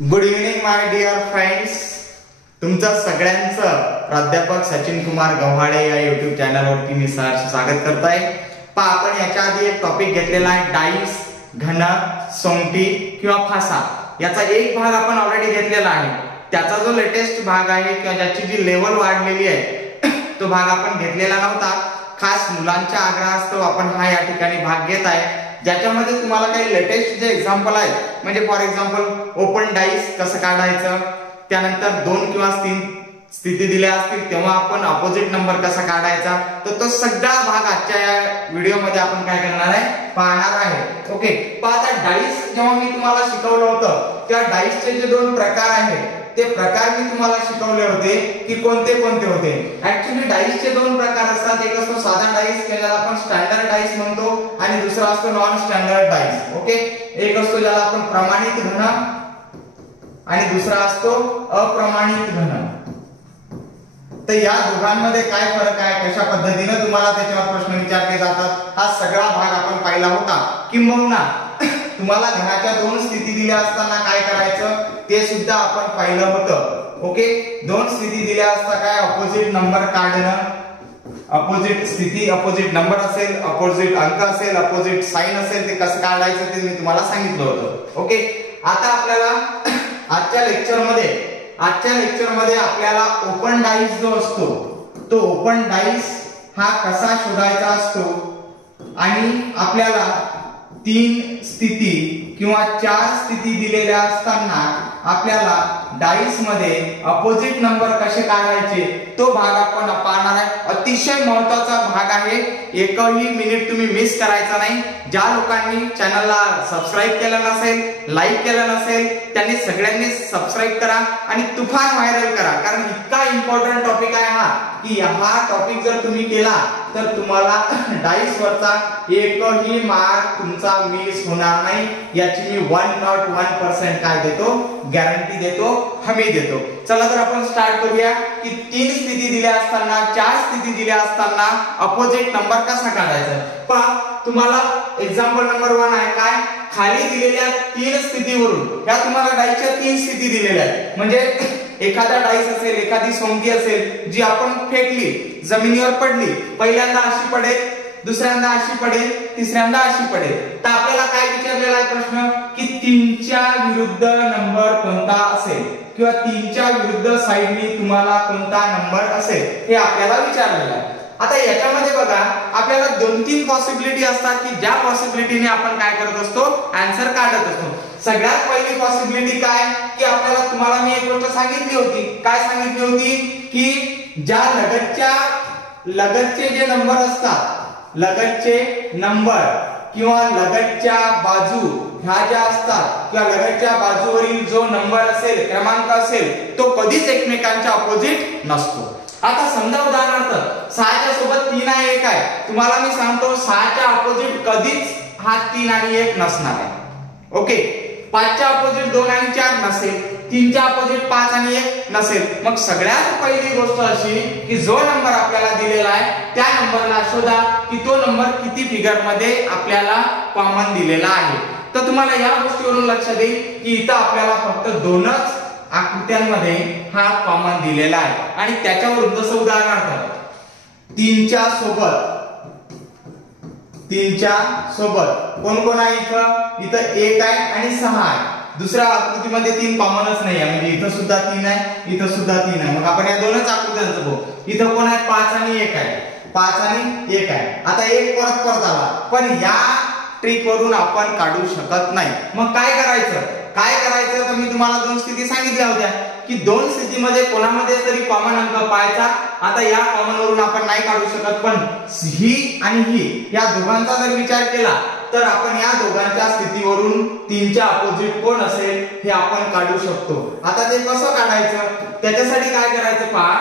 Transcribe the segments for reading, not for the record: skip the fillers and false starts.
Good evening my dear friends. तुमचं सगळ्यांचं प्राध्यापक सचिन कुमार गव्हाडे या युट्यूब चॅनलवरती मी सहर्ष स्वागत करतोय. आपण याच्या आधी एक टॉपिक घेतलेला आहे, डाईस, घन, सोंगटी किंवा फासा. याचा एक भाग आपण ऑलरेडी घेतलेला आहे. त्याचा जो लेटेस्ट भाग आहे किंवा ज्याची जी लेवल वाढलेली आहे तो भाग आपण घेतलेला नव्हता. खास मुलांच्या आग्रहास्तव आपण हा या ठिकाणी भाग घेत आहे, ज्याच्यामध्ये तुम्हाला काही लेटेस्ट जे एक्झाम्पल आहेत, म्हणजे फॉर एक्झाम्पल ओपन डाईस कसं काढायचं, त्यानंतर 2 किंवा 3 स्थिती दिल्या असतील तेव्हा आपण अपोजिट नंबर कसा काढायचा, तर तो सगळा भाग आजच्या या व्हिडिओमध्ये आपण काय करणार आहे, पाहणार आहे. ओके, पण आता डाईस जेव्हा मी तुम्हाला शिकवलं होतं त्या डाईसचे जे 2 प्रकार आहेत ते प्रकार मी तुम्हाला शिकवले होते की कोणते कोणते होते. ऍक्च्युअली डाईसचे 2 प्रकार असतात. एक असतो साधा डाईस ज्याला आपण स्टँडर्ड डाईस म्हणतो आणि दुसरा असतो नॉन स्टँडर्ड डाईस. ओके, एक असतो ज्याला आपण प्रमाणित घन आणि दुसरा असतो अप्रमाणित घन. तर या दोघांमध्ये काय फरक आहे, कशा पद्धतीने तुम्हाला त्याच्यावर प्रश्न विचारले जातात, हा सगळा भाग आपण पाहिला होता. किंबहुना तुम्हाला घनाच्या 2 स्थिती दिल्या असताना काय करायचं ते सुद्धा आपण पाहिलं होतं. ओके, 2 स्थिती दिल्या असता काय अपोजिट नंबर काढणं, अपोजिट स्थिती, अपोजिट नंबर असेल, अपोजिट अंक असेल, अपोजिट साइन असेल, ते कसं काढायचं ते मी तुम्हाला सांगितलं होतं. ओके, आता आपल्याला आजच्या लेक्चरमध्ये आपल्याला ओपन डाईस जो असतो तो ओपन डाईस हा कसा शोधायचा असतो आणि आपल्याला 3 स्थिती किंवा 4 स्थिती दिलेल्या असताना आपल्याला डाईस मध्ये अपोजिट नंबर कसे काढायचे तो भाग आपण पाहणार आहे. अतिशय महत्त्वाचा भाग आहे. एकही मिनिट तुम्ही मिस करायचा नाही. ज्या लोकांनी चॅनलला सबस्क्राइब केलं नसेल, लाईक केलं नसेल, त्यांनी सगळ्यांनी सबस्क्राइब करा आणि तुफान व्हायरल करा, कारण इतका इम्पॉर्टंट टॉपिक आहे हा की हा टॉपिक जर तुम्ही केला तर तुम्हाला डाईस वरचा एकही मार्क तुमचा मिस होणार नाही. याची मी 101% काय देतो, गॅरंटी देतो, हमी देतो. चला तर आपण स्टार्ट करूया की 3 स्थिती दिल्या असताना, 4 स्थिती दिल्या असताना अपोजिट नंबर कसा काढायचा. पहा, तुम्हाला एक्झाम्पल नंबर 1 आहे काय, खाली दिलेल्या 3 स्थितीवरून या तुम्हाला डाईसच्या 3 स्थिती दिलेल्या आहेत. म्हणजे एखादा डाईस असेल, एखादी सोंगटी असेल जी आपण फेकली, जमिनीवर पडली, पहिल्यांदा अशी पडेल, दुसऱ्यांदा अशी पडेल, तिसऱ्यांदा अशी पडेल. तर आपल्याला काय विचारलेला आहे प्रश्न की 3च्या विरुद्ध नंबर कोणता असेल किंवा 3च्या विरुद्ध साइडनी तुम्हाला कोणता नंबर असेल हे आपल्याला विचारलेलं आहे. आता याच्यामध्ये बघा, आपल्याला 2-3 पॉसिबिलिटी असतात की ज्या पॉसिबिलिटीने आपण काय करत असतो, आन्सर काढत असतो. सगळ्यात पहिली पॉसिबिलिटी काय की आपल्याला, तुम्हाला मी एक गोष्ट सांगितली होती, काय सांगितली होती की ज्या लगतचे जे नंबर असतात, लगतचे नंबर किंवा लगतच्या बाजू ह्या ज्या असतात किंवा लगतच्या बाजूवरील जो नंबर असेल, क्रमांक असेल, तो कधीच एकमेकांच्या अपोजिट नसतो. आता समजा उदाहरणार्थ 6च्या सोबत 3 आणि 1 आहे. तुम्हाला मी सांगतो 6च्या अपोजिट कधीच हा 3 आणि 1 नसणार आहे. ओके, 5च्या अपोजिट 2 आणि 4 नसेल, 3च्या अपोजिट 5 आणि 1 नसेल. मग सगळ्यात पहिली गोष्ट अशी की जो नंबर आपल्याला दिलेला आहे त्या नंबरला शोधा की तो नंबर किती फिगर मध्ये आपल्याला कॉमन दिलेला आहे. तर तुम्हाला या गोष्टीवरून लक्षात येईल की इथं आपल्याला फक्त 2च आकृत्यांमध्ये हा कॉमन दिलेला आहे. आणि त्याच्यावरून जसं उदाहरणार्थ 3च्या सोबत कोण कोण आहे, इथं 1 आहे आणि 6 आहे. दुसऱ्या आकृतीमध्ये 3 कॉमनच नाही आहे, म्हणजे इथं सुद्धा 3 आहे, इथं सुद्धा 3 आहे. मग आपण या 2च आकृत्यांचं बघू. इथं कोण आहे, 5 आणि 1 आहे, 5 आणि 1 आहे. आता 1 परत आला, पण या ट्रिक वरून आपण काढू शकत नाही. मग काय करायचं तर मी तुम्हाला 2 स्थिती सांगितल्या होत्या की 2 स्थितीमध्ये कोणामध्ये तरी कॉमन अंक पाहायचा. आता या कॉमन वरून आपण नाही काढू शकत, पण ही आणि ही या दोघांचा जर विचार केला तर आपण या दोघांच्या स्थितीवरून 3च्या अपोजिट कोण असेल हे आपण काढू शकतो. आता ते कसं काढायचं, त्याच्यासाठी काय करायचं पहा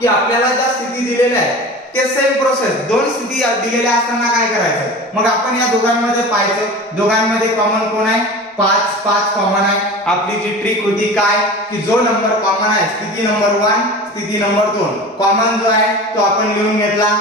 की आपल्याला ज्या स्थिती दिलेल्या आहेत ते सेम प्रोसेस, 2 स्थिती दिलेल्या असताना काय करायचं, मग आपण या दोघांमध्ये पाहायचं, दोघांमध्ये कॉमन कोण आहे, 5 कॉमन आहे. आपली जी ट्रिक होती काय की जो नंबर कॉमन आहे, स्थिती नंबर 1, स्थिती नंबर 2, कॉमन जो आहे तो आपण लिहून घेतला.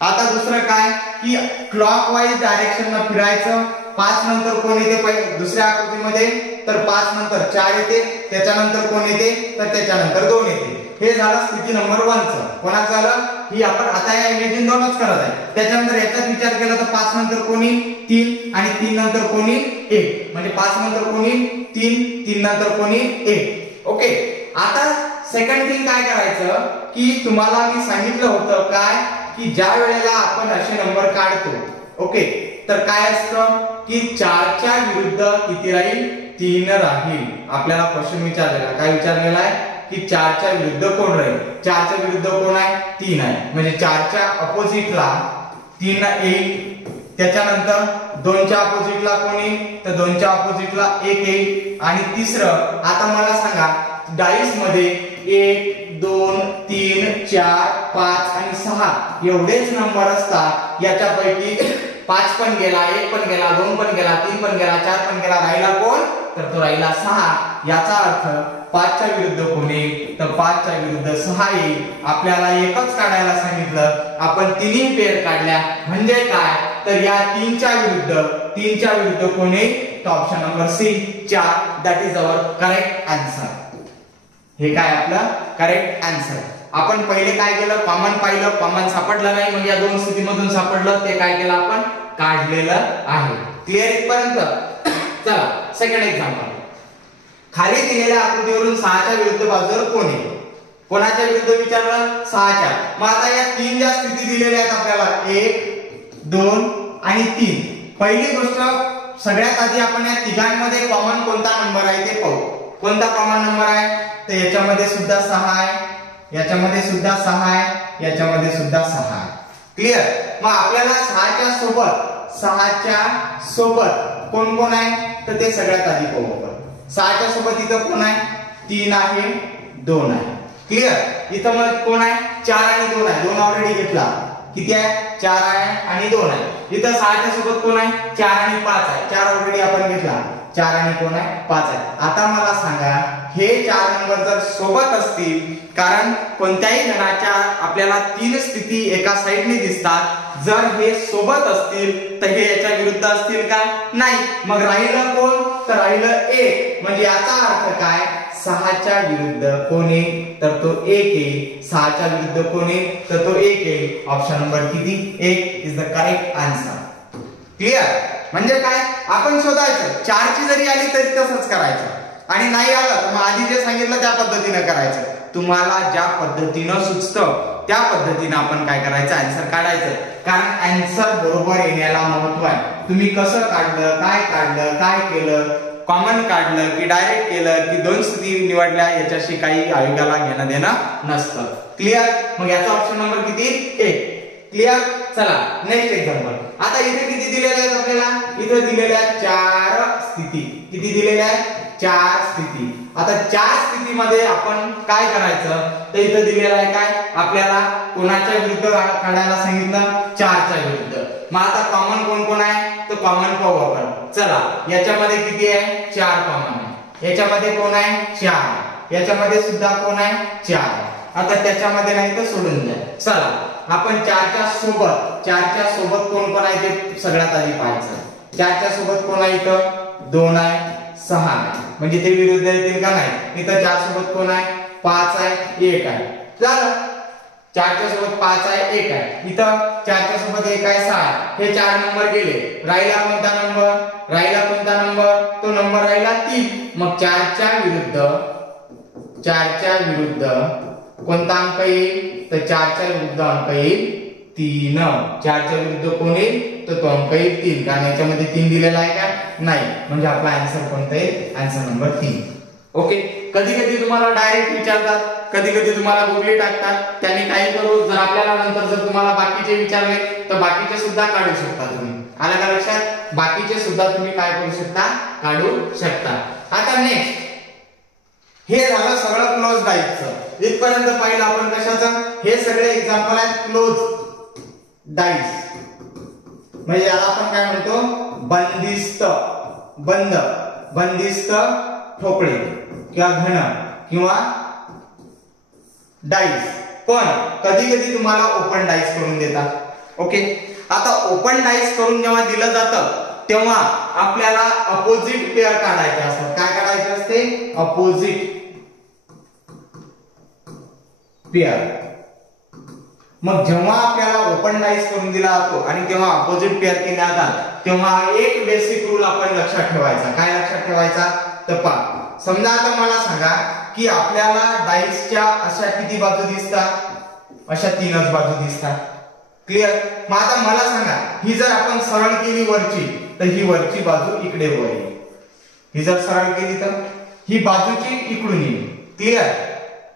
आता दुसरं काय की क्लॉकवाईज डायरेक्शनला फिरायचं 5 नंतर कोण येते दुसऱ्या आकृतीमध्ये, तर 5 नंतर 4 येते, त्याच्यानंतर कोण येते, तर त्याच्यानंतर 2 येते. हे झालं स्थिती नंबर 1 चं. कोणाचं झालं, ही आपण आता या इमेजिन 2च करत आहे. त्याच्यानंतर याचाच विचार केला तर 5 नंतर कोणी 3 आणि 3 नंतर कोणी 1, म्हणजे 5 नंतर कोणी 3, 3 नंतर कोणी 1. ओके. आता सेकंड थिंग काय करायचं की तुम्हाला मी सांगितलं होतं काय की ज्या वेळेला आपण असे नंबर काढतो, ओके, तर काय असतं की 4 च्या विरुद्ध किती राहील, 3 राहील. आपल्याला क्वेश्चन विचारलेला काय विचारलेला आहे की 4 च्या विरुद्ध कोण राहील. 4 च्या विरुद्ध कोण आहे, 3 आहे, म्हणजे 4 च्या अपोजिटला 3 येईल. त्याच्यानंतर 2 च्या अपोजिटला कोण येईल, तर 2 च्या अपोजिटला 1 येईल. आणि तिसरं, आता मला सांगा डाईस मध्ये 1 2 3 4 5 आणि 6 एवढेच नंबर असतात. याच्यापैकी 5 पण गेला, 1 पण गेला, 2 पण गेला, 3 पण गेला, 4 पण गेला, राहिला कोण, तर तो राहिला 6. याचा अर्थ 5 च्या विरुद्ध कोण येईल, तर 5 च्या विरुद्ध 6 येईल. आपल्याला एकच काढायला सांगितलं, आपण तिन्ही पेअर काढल्या, म्हणजे काय, तर या 3 च्या विरुद्ध कोण येईल, तर option number C 4. That is our correct answer. हे काय आपलं करेक्ट आन्सर. आपण पहिले काय केलं, कॉमन पाहिलं, कॉमन सापडलं नाही, मग या दोन स्थितीमधून सापडलं, ते काय केलं आपण काढलेलं आहे. क्लिअर इथपर्यंत. चला सेकंड एक्झाम्पल. खाली दिलेल्या आकृतीवरून 6 च्या विरुद्ध बाजूवर कोण आहे, कोणाच्या विरुद्ध विचारलं, 6 च्या. मग आता या 3 ज्या स्थिती दिलेल्या आहेत आपल्याला 1 2 आणि 3. पहिली गोष्ट सगळ्यात आधी आपण या तिघांमध्ये कॉमन कोणता नंबर आहे ते पाहू. कोणता कॉमन नंबर आहे, तर याच्यामध्ये सुद्धा 6 आहे, याच्यामध्ये सुद्धा 6 आहे, याच्यामध्ये सुद्धा 6 आहे. क्लिअर. मग आपल्याला 6 च्या सोबत कोण कोण आहे, तर ते सगळ्यात आधी पाहू आपण. 6 च्या सोबत इथं कोण आहे, 3 आहे, 2 आहे. क्लिअर. इथं मग कोण आहे, 4 आणि 2 आहे. 2 ऑलरेडी घेतला, किती आहे, 4 आहे आणि 2 आहे. इथं 6 च्या सोबत कोण आहे, 4 आणि 5 आहे. 4 ऑलरेडी आपण घेतला, 4 आणि कोण आहे, 5 आहे. आता मला सांगा हे 4 नंबर जर सोबत असतील, कारण कोणत्याही गणाच्या आपल्याला 3 स्थिती एका साइडने दिसतात, जर हे सोबत असतील तर हे याच्या विरुद्ध असतील का, नाही. मग राहिलं कोण, तर राहिलं 1. म्हणजे याचा अर्थ काय, 6 च्या विरुद्ध कोण आहे, तर तो 1 आहे. 6 च्या विरुद्ध कोण आहे, तर तो 1 आहे. ऑप्शन नंबर किती, 1 is the correct answer. Clear. म्हणजे काय, आपण शोधायचं, 4 ची जरी आली तरी तसंच करायचं, आणि नाही आलं तर मग आधी जे सांगितलं त्या पद्धतीने करायचं. तुम्हाला ज्या पद्धतीनं सुचतं त्या पद्धतीने आपण काय करायचं, आन्सर काढायचं. कारण आन्सर बरोबर येण्याला महत्व आहे. तुम्ही कसं काढलं, काय केलं, कॉमन काढलं की डायरेक्ट केलं की 2 स्थिती निवडल्या, याच्याशी काही आयोगाला घेणं देणं नसतं. क्लिअर. मग याचा ऑप्शन नंबर किती, 1. क्लिअर. चला नेक्स्ट एक्झाम्पल. आता इथे किती दिलेल्या आहेत आपल्याला, इथे दिलेल्या 4 स्थिती. किती दिलेल्या आहेत, 4 स्थिती. आता 4 स्थितीमध्ये आपण काय करायचं, तर इथे दिलेलं आहे काय, आपल्याला कोणाच्या विरुद्ध काढायला सांगितलं, 4 च्या विरुद्ध. मग आता कॉमन कोण कोण आहे, तर कॉमन पाहू आपण. चला याच्यामध्ये किती आहे, 4 कॉमन आहे. याच्यामध्ये कोण आहे, 4 आहे. याच्यामध्ये सुद्धा कोण आहे, 4 आहे. आता त्याच्यामध्ये नाही तर सोडून द्या. चला आपण 4 च्या सोबत कोण कोण आहे ते सगळ्यात आधी पाहायचं. 4 च्या सोबत कोण आहे, इथं 2 आहे, 6 आहे, म्हणजे ते विरुद्ध येतील का, नाही. इथं 4 सोबत कोण आहे, 5 आहे, 1 आहे. झालं. 4 च्या सोबत 5 आहे, 1 आहे. इथं 4 च्या सोबत 1 आहे, 6 आहे. हे 4 नंबर गेले. राहिला कोणता नंबर, तो नंबर राहिला 3. मग 4 च्या विरुद्ध कोणता अंक येईल, तर 4 च्या विरुद्ध अंक येईल 3. 4 च्या विरुद्ध कोण येईल, तर तो अंक येईल 3. कारण याच्यामध्ये 3 दिलेला आहे का, नाही. म्हणजे आपला आन्सर कोणता येईल, आन्सर नंबर 3. ओके. कधी कधी तुम्हाला डायरेक्ट विचारतात, कधी कधी तुम्हाला गुगली टाकतात. त्यांनी काही करू, जर आपल्याला नंतर जर तुम्हाला बाकीचे विचारले तर बाकीचे सुद्धा काढू शकता तुम्ही. आलं का लक्षात, बाकीचे सुद्धा तुम्ही काय करू शकता, काढू शकता. आता नेक्स्ट, हे झालं सगळं क्लोज डाईसचं. इथपर्यंत पाहिलं आपण कशाचं, हे सगळे एक्झाम्पल आहेत क्लोज डाईस. म्हणजे याला आपण काय म्हणतो, बंदिस्त ठोकळे किंवा घन किंवा डाईस. पण कधी कधी तुम्हाला ओपन डाईस करून देतात. ओके. आता ओपन डाईस करून जेव्हा दिलं जातं तेव्हा आपल्याला अपोजिट पेअर काढायचे असतात. काय काढायचे असते? Opposite pair. मग जेव्हा आपल्याला ओपन डाईस करून दिला जातो आणि तेव्हा अपोजिट पेअर केले जातात तेव्हा एक बेसिक रूल आपण लक्षात ठेवायचा. काय लक्षात ठेवायचा? तर पहा, समजा आता मला सांगा की आपल्याला डाईसच्या अशा किती बाजू दिसतात? अशा 3च बाजू दिसतात. क्लिअर? मग आता मला सांगा, ही जर आपण सरळ केली वरची तर ही वरची बाजू इकडे वर येईल. ही जर सरळ केली तर ही बाजूची इकडून येईल. क्लिअर?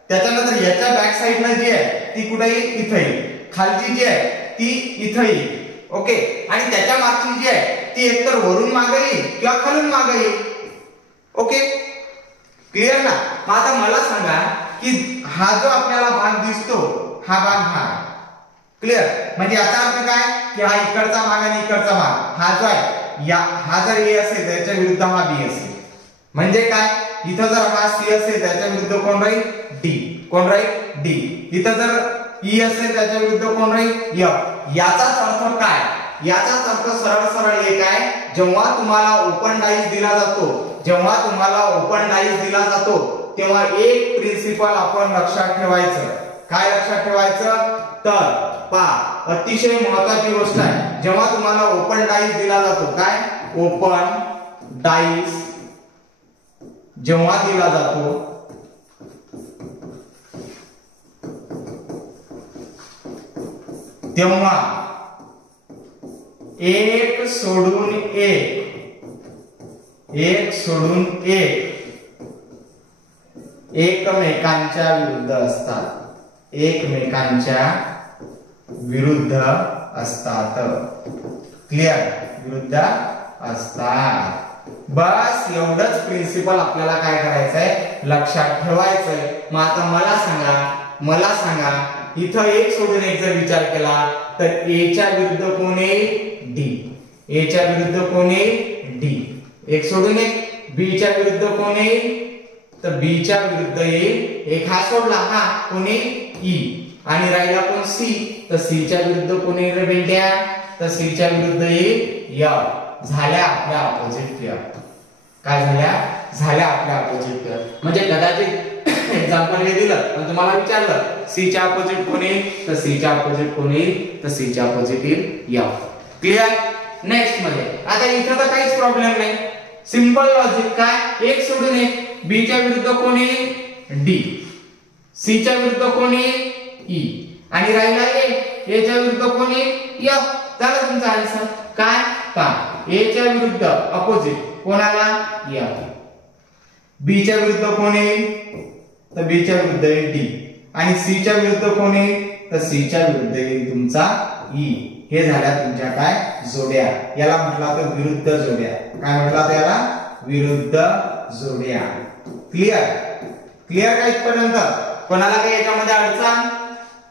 त्याच्यानंतर याच्या बॅक साइडनं जी आहे ती कुठे येईल? इथं येईल. खालची जी आहे ती इथं येईल. ओके. आणि त्याच्या मागची जी आहे ती एकतर वरून मागे येईल किंवा खालून मागे येईल. ओके. क्लिअर ना? मग आता मला सांगा की हा जो आपल्याला भाग दिसतो हा भाग हा. क्लिअर? म्हणजे याचा अर्थ काय की हा इकडचा भाग आणि इकडचा भाग हा जो आहे या हा जर ए असेल तर याच्या विरुद्ध हा बी असेल. म्हणजे काय? इथं जर हा सी असेल त्याच्या विरुद्ध कोण राहील? डी. कोण राहील? डी. इथं जर ई असेल त्याच्या विरुद्ध कोण राहील? एफ. याचाच अर्थ काय? याचाच अर्थ सरळ सरळ एक आहे, जेव्हा तुम्हाला ओपन डाईस दिला जातो, जेव्हा तुम्हाला ओपन डाईस दिला जातो तेव्हा एक प्रिन्सिपल आपण लक्षात ठेवायचं. काय लक्षात ठेवायचं? तर पहा, अतिशय महत्त्वाची गोष्ट आहे, जेव्हा तुम्हाला ओपन डाईस दिला जातो, काय ओपन डाईस जेव्हा दिला जातो तेव्हा एक सोडून एक एकमेकांच्या विरुद्ध असतात. एकमेकांच्या विरुद्ध असतात. क्लिअर? विरुद्ध असतात. बस एवढंच प्रिन्सिपल आपल्याला काय करायचंय? लक्षात ठेवायचंय. मग आता मला सांगा इथं एक सोडून एक जर विचार केला तर ए च्या विरुद्ध कोण येईल? डी. ए च्या विरुद्ध कोण येईल? डी. एक सोडून एक बी च्या विरुद्ध कोण येईल? तर बी च्या विरुद्ध येईल एक. हा सोडला हा कोण येईल? ई. आणि राहिला कोण? सी. तर सी च्या विरुद्ध कोण येईल रे बेंट्या? तर सी च्या विरुद्ध येईल एफ. झाल्या आपल्या अपोजिट पेअर. काय झाल्या आपल्या अपोजिट पेअर. म्हणजे कदाचित एक्झाम्पल हे दिलं पण तुम्हाला विचारलं सी च्या अपोजिट कोण येईल? तर सी च्या अपोजिट कोण येईल? तर सी च्या अपोजिट येईल एफ. क्लिअर? नेक्स्ट मध्ये आता इथं तर काहीच प्रॉब्लेम नाही. Simple logic. काय? एक सोडून एक. बी च्या विरुद्ध कोण येईल? डी. सी च्या विरुद्ध कोण येईल? ई. आणि राहिला ए. ए च्या विरुद्ध कोण येईल? एफ. झालं तुमचा आन्सर. काय? पहा, ए च्या विरुद्ध अपोजिट कोणाला? एफ. बी च्या विरुद्ध कोण येईल? तर बी च्या विरुद्ध येईल डी. आणि सी च्या विरुद्ध कोण येईल? तर सी च्या विरुद्ध येईल तुमचा ई. हे झाल्या तुमच्या काय? जोड्या. याला म्हटलं तर विरुद्ध जोड्या. काय म्हटलं तर याला? विरुद्ध जोड्या. क्लिअर? क्लिअर का इथपर्यंत? कोणाला काही याच्यामध्ये अडचण?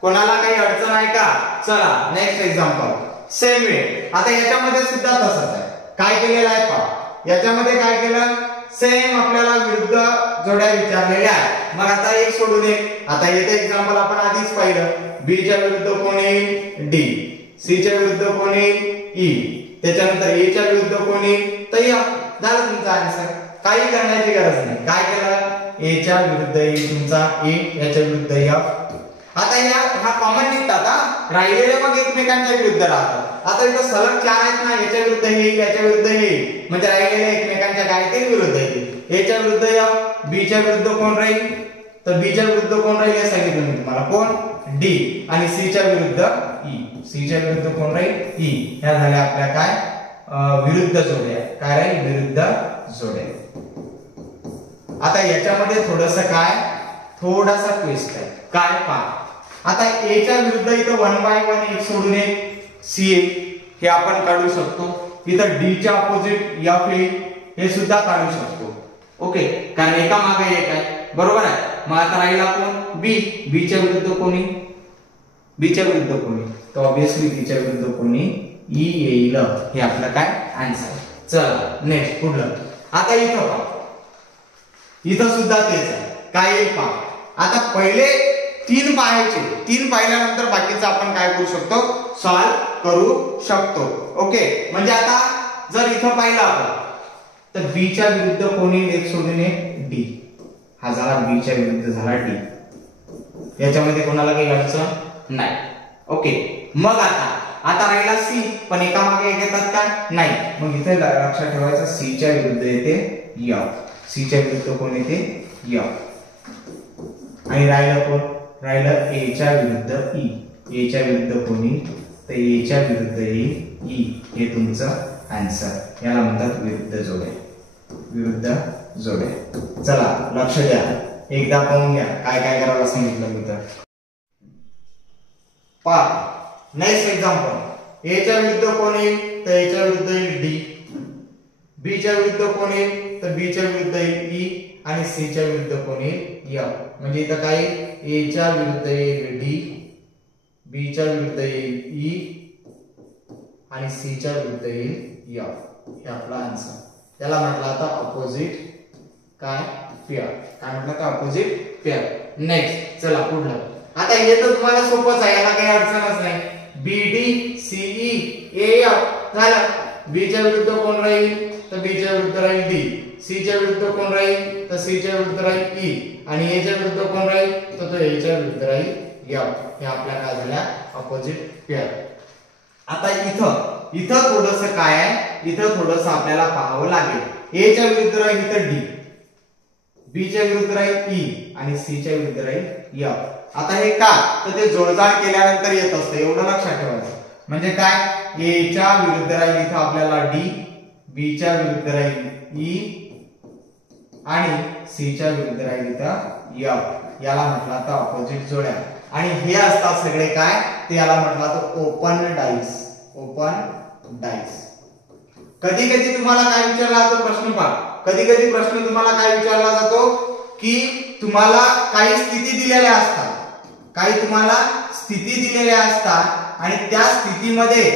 कोणाला काही अडचण आहे का? चला नेक्स्ट एक्झाम्पल. Same way. आता याच्यामध्ये सुद्धा तसंच आहे. काय केलेलं आहे पहा. याच्यामध्ये काय केलं? सेम आपल्याला विरुद्ध जोड्या विचारलेल्या आहेत. मग आता एक सोडून एक. आता येते एक्झाम्पल आपण आधीच पाहिलं. बी च्या विरुद्ध कोण येईल? डी. सी च्या विरुद्ध कोण येईल? ई. त्याच्यानंतर ए च्या विरुद्ध कोण येईल? तर एफ. झालं तुमचा आन्सर. काही करण्याची गरज नाही. काय केलं? ए च्या विरुद्ध येईल तुमचा ए. याच्या विरुद्ध एफ. आता हा कॉमन निघतात. राहिलेले मग एकमेकांच्या विरुद्ध राहतात. आता इथं सलग 4 आहेत ना. याच्या विरुद्ध हे येईल, याच्या विरुद्ध हे येईल. म्हणजे राहिलेले एकमेकांच्या काय येतील? विरुद्ध येतील. ए च्या विरुद्ध एफ. बी च्या विरुद्ध कोण राहील? तर बी च्या विरुद्ध कोण राहील हे सांगितलं मी तुम्हाला. कोण? डी. आणि सी च्या विरुद्ध ई. सी च्या विरुद्ध कोण राहील? ई. ह्या झाल्या आपल्या काय? विरुद्ध जोड्या. काय राहील? विरुद्ध जोड्या. आता याच्यामध्ये थोडासा ट्विस्ट आहे. काय? पहा, आता ए च्या विरुद्ध इथं 1/1 एक सोडून एक सी हे आपण काढू शकतो. इथं डी च्या अपोजिट एफ हे सुद्धा काढू शकतो. ओके. कारण एका मागे एक आहे. बरोबर आहे. मग आता राहिला कोण? बी. बी च्या विरुद्ध कोणी? बी च्या विरुद्ध कोणी? तर ऑब्विसली बी च्या विरुद्ध कोणी? ई येईल. हे आपलं काय? आन्सर. चला नेक्स्ट पुढलं. आता इथं पहा. इथं सुद्धा तेच आहे. काय येईल पहा. आता पहिले 3 पाहायचे. 3 पाहिल्यानंतर बाकीचं आपण काय करू शकतो? सॉल्व करू शकतो. ओके. म्हणजे आता जर इथं पाहिलं आपण तर b च्या विरुद्ध कोण येईल? एक सोडून एक d. हा झाला b च्या विरुद्ध झाला d. याच्यामध्ये कोणाला काही अडचण नाही. ओके, मग आता राहिला c, पण एका मागे एक येतात का? नाही. मग इथे लक्षात ठेवायचं c च्या विरुद्ध येते f. c च्या विरुद्ध कोण येते? f. आणि राहिलं कोण? राहिलं a च्या विरुद्ध e. a च्या विरुद्ध कोणी? तर a च्या विरुद्ध येईल e. हे तुमचं आन्सर. याला म्हणतात विरुद्ध जोड्या. विरुद्ध जोड्या. चला लक्ष द्या, एकदा पाहून घ्या काय काय करायला सांगितलं मी तर. पहा नेक्स्ट एक्झाम्पल. a च्या विरुद्ध कोण येईल? तर a च्या विरुद्ध येईल d. b च्या विरुद्ध कोण येईल? तर b च्या विरुद्ध येईल e. आणि c च्या विरुद्ध कोण येईल? f. म्हणजे इथं काय? a च्या विरुद्ध येईल d, b च्या विरुद्ध येईल e आणि c च्या विरुद्ध येईल f. हे आपला आन्सर. त्याला म्हटलं आता अपोजिट काय? पेअर. काय म्हटलं? तर अपोजिट पेअर. नेक्स्ट चला पुढलं. आता हे तर तुम्हाला सोपंच आहे, याला काही अडचणच नाही. BD CE AF झालं. B च्या विरुद्ध कोण राहील? तर B च्या विरुद्ध राहील D. C च्या विरुद्ध कोण राहील? तर C च्या विरुद्ध राहील E. आणि A च्या विरुद्ध कोण राहील? तर तो A च्या विरुद्ध राहील F. हे आपल्या काय झाल्या? Opposite pair. आता इथं थोडंसं काय आहे? इथं थोडंसं आपल्याला पाहावं लागेल. A च्या विरुद्ध राहील इथं D, B च्या विरुद्ध राहील E आणि C च्या विरुद्ध राहील F. आता हे का? तर ते जोडजाड केल्यानंतर येत असतं, एवढं लक्षात ठेवायचं. म्हणजे काय? A च्या विरुद्ध राहील इथं आपल्याला D, B च्या विरुद्ध राहील E आणि C च्या विरुद्ध राहील इथं F. याला म्हटलं आता अपोजिट जोड्या. आणि हे असतात सगळे काय? ते याला म्हटलं तर ओपन डाइस. Open dice. कधी कधी तुम्हाला काय विचारला जातो? प्रश्न पहा. कधी कधी प्रश्न तुम्हाला काय विचारला जातो की तुम्हाला काही स्थिती दिलेल्या असतात, काही तुम्हाला स्थिती दिलेल्या असतात आणि त्या स्थितीमध्ये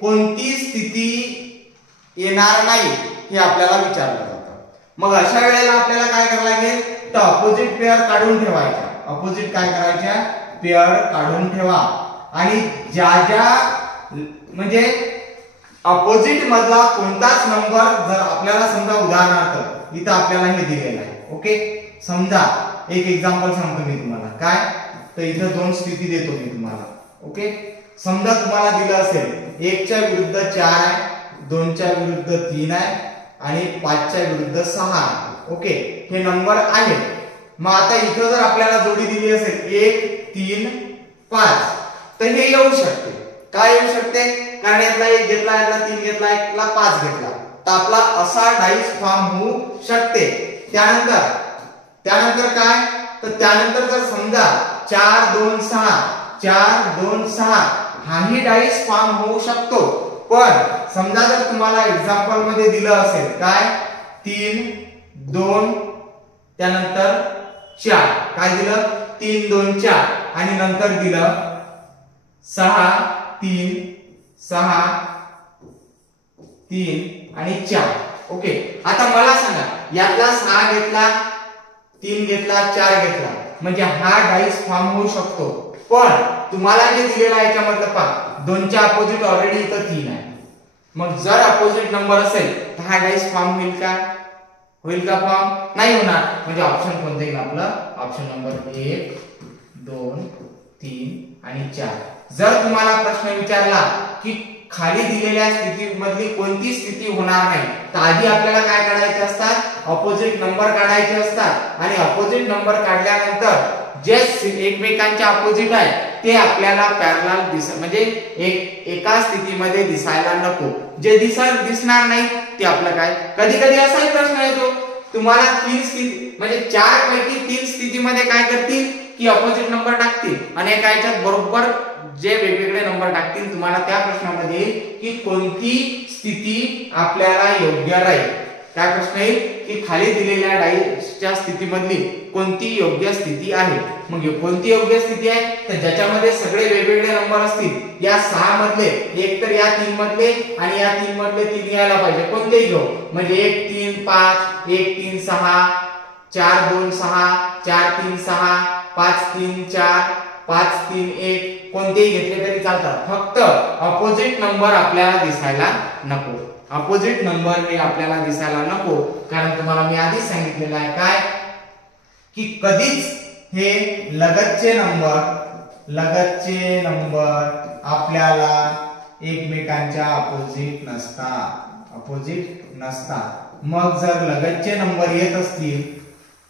कोणती स्थिती येणार नाही हे आपल्याला विचारलं जातं. मग अशा वेळेला आपल्याला काय करायला लागेल? तर अपोजिट पेअर काढून ठेवायच्या. अपोजिट काय करायच्या? पेअर काढून ठेवा. आणि ज्या म्हणजे अपोजिट मधला कोणताच नंबर जर आपल्याला समजा उदाहरणार्थ इथं आपल्याला हे दिलेलं आहे. ओके, समजा एक एक्झाम्पल सांगतो मी तुम्हाला. काय? तर इथं दोन स्थिती देतो मी तुम्हाला. ओके, समजा तुम्हाला दिलं असेल 1 च्या विरुद्ध 4 आहे, 2 च्या विरुद्ध 3 आहे आणि 5 च्या विरुद्ध 6 आहे. ओके, हे नंबर आहे. मग आता इथं जर आपल्याला जोडी दिली असेल 1 3 5 तर हे येऊ शकते. काय येऊ शकते? कारण यातला 1 घेतला, यातला 3 घेतला, यातला 5 घेतला, तर आपला असा डाइस फॉर्म होऊ शकते. त्यानंतर काय? तर त्यानंतर जर समजा 4 2 6 4 2 6 हाही डाइस फॉर्म होऊ शकतो. पण समजा जर तुम्हाला एक्झाम्पल मध्ये दिलं असेल काय? 3 2 त्यानंतर 4. काय दिलं? 3 2 4 आणि नंतर दिलं 6 3 6 3 आणि 4. ओके, आता मला सांगा यातला 6 घेतला, 3 घेतला, 4 घेतला म्हणजे हा डाइस फॉर्म होऊ शकतो. पण तुम्हाला जे दिलेलं आहे याच्यामधलं पहा 2 च्या अपोजिट ऑलरेडी इथं 3 आहे. मग जर अपोजिट नंबर असेल तर हा डाइस फॉर्म होईल का? होईल का फॉर्म? नाही होणार. म्हणजे ऑप्शन कोणतं येईल आपलं? ऑप्शन नंबर 1 2 3 आणि 4. जर तुम्हाला प्रश्न विचारला की खाली दिलेल्या स्थितीमधली कोणती स्थिती होणार नाही तर आधी आपल्याला काय काढायचे असतात? अपोजिट नंबर काढायचे असतात. आणि अपोजिट नंबर काढल्यानंतर जे एकमेकांच्या अपोजिट आहे ते आपल्याला पॅरलल म्हणजे एका स्थितीमध्ये दिसायला नको. जे दिसणार नाही ते आपलं काय? कधी कधी असाही प्रश्न येतो तुम्हाला 3 स्थिती म्हणजे 4 पैकी 3 स्थितीमध्ये काय करतील की अपोजिट नंबर टाकतील आणि एका याच्यात बरोबर जे वेगवेगळे नंबर टाकतील तुम्हाला त्या प्रश्नामध्ये की कोणती स्थिती आपल्याला योग्य राहील. काय प्रश्न येईल की खाली दिलेल्या डाइसच्या स्थितीमधली कोणती योग्य स्थिती आहे. मग कोणती योग्य स्थिती आहे? तर ज्याच्यामध्ये सगळे वेगवेगळे नंबर असतील. या 6 मधले एक तर या 3 मधले आणि या 3 मधले 3 यायला पाहिजे. कोणतेही घेऊ म्हणजे 1 3 5 1 3 6 4 2 6 4 3 6 5 3 4 5 3 1 कोणतेही घेतले तरी चालतात. फक्त अपोजिट नंबर आपल्याला दिसायला नको. अपोजिट नंबर हे आपल्याला दिसायला नको, कारण तुम्हाला मी आधीच सांगितलेलं आहे काय की कधीच हे लगतचे नंबर आपल्याला एकमेकांच्या अपोजिट नसतात. मग जर लगतचे नंबर येत असतील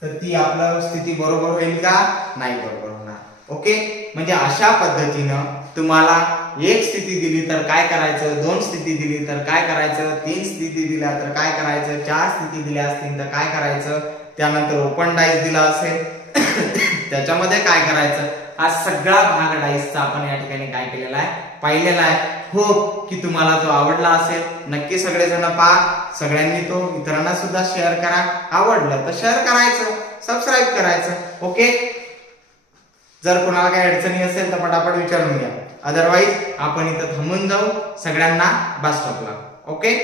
तर ती आपलं स्थिती बरोबर होईल का? नाही बरोबर होणार. ओके, म्हणजे अशा पद्धतीनं तुम्हाला एक स्थिती दिली तर काय करायचं, दोन स्थिती दिली तर काय करायचं, तीन स्थिती दिल्या तर काय करायचं, चार स्थिती दिल्या असतील तर काय करायचं, त्यानंतर ओपन डाईस दिला असेल त्याच्यामध्ये काय करायचं, हा सगळा भाग डाईसचा आपण या ठिकाणी काय केलेला आहे, पाहिलेला आहे. होप की तुम्हाला तो आवडला असेल. नक्की सगळेजण पहा, सगळ्यांनी तो इतरांना सुद्धा शेअर करा. आवडलं तर शेअर करायचं, सबस्क्राईब करायचं. ओके, जर कोणाला काही अडचणी असेल तर पटापट विचारून घ्या. अदरवाईज आपण इथं थांबून जाऊ. सगळ्यांना बेस्ट ऑफ लक. ओके.